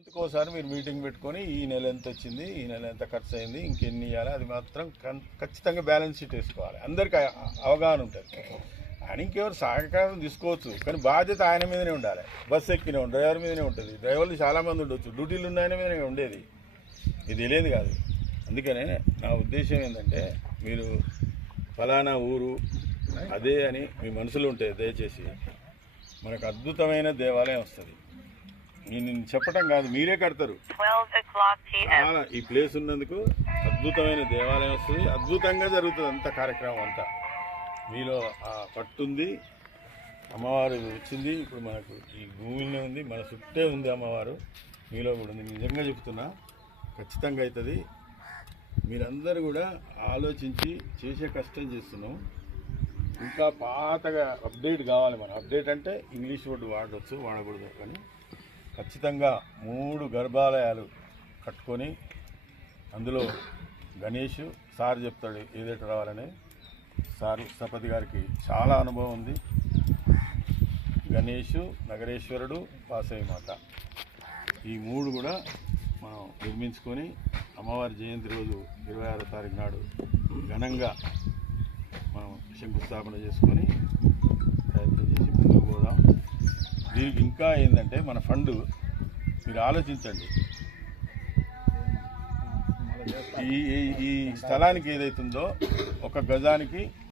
ఇంకోసారి మీరు మీటింగ్ పెట్టుకొని ఈ నెల ఎంత వచ్చింది, ఈ నెల ఎంత ఖర్చు అయింది, ఇంకెన్ని ఇవ్వాలి, అది మాత్రం ఖచ్చితంగా బ్యాలెన్స్ షీట్ వేసుకోవాలి. అందరికీ అవగాహన ఉంటుంది. ఆయన ఇంకెవరు సహకారం తీసుకోవచ్చు, కానీ బాధ్యత ఆయన మీదనే ఉండాలి. బస్సు ఎక్కిన డ్రైవర్ మీదనే ఉంటుంది. డ్రైవర్లు చాలామంది ఉండొచ్చు, డ్యూటీలు ఉన్న ఆయన మీదనే ఉండేది. ఇది తెలియదు కాదు. అందుకనే నా ఉద్దేశం ఏంటంటే, మీరు ఫలానా ఊరు అదే అని మీ మనసులో ఉంటే దయచేసి మనకు అద్భుతమైన దేవాలయం వస్తుంది. నేను చెప్పటం కాదు, మీరే కడతారు. చాలా ఈ ప్లేస్ ఉన్నందుకు అద్భుతమైన దేవాలయం వస్తుంది. అద్భుతంగా జరుగుతుంది అంత కార్యక్రమం అంతా. మీలో ఆ పట్టుంది, అమ్మవారు వచ్చింది. ఇప్పుడు మనకు ఈ భూమిలో ఉంది, మన చుట్టే ఉంది అమ్మవారు, మీలో కూడా ఉంది. నిజంగా చెప్తున్నా, ఖచ్చితంగా అవుతుంది. మీరందరూ కూడా ఆలోచించి చేసే కష్టం చేస్తున్నాం. ఇంకా పాతగా అప్డేట్ కావాలి. మనం అప్డేట్ అంటే ఇంగ్లీష్ వర్డ్ వాడవచ్చు, వాడకూడదు, కానీ ఖచ్చితంగా 3 గర్భాలయాలు కట్టుకొని అందులో గణేష్ సార్ చెప్తాడు ఏదైతే రావాలని. సార్ సపతి గారికి చాలా అనుభవం ఉంది. గణేష్, నగరేశ్వరుడు, వాసవి మాత, ఈ 3 కూడా మనం నిర్మించుకొని అమ్మవారి జయంతి రోజు 26వ తారీఖు నాడు ఘనంగా మనం శంకుస్థాపన చేసుకొని ప్రయత్నం చేసి ముందుకు పోదాం. దీనికి ఇంకా ఏంటంటే మన ఫండ్ మీరు ఆలోచించండి. ఈ స్థలానికి ఏదైతుందో 1 గజానికి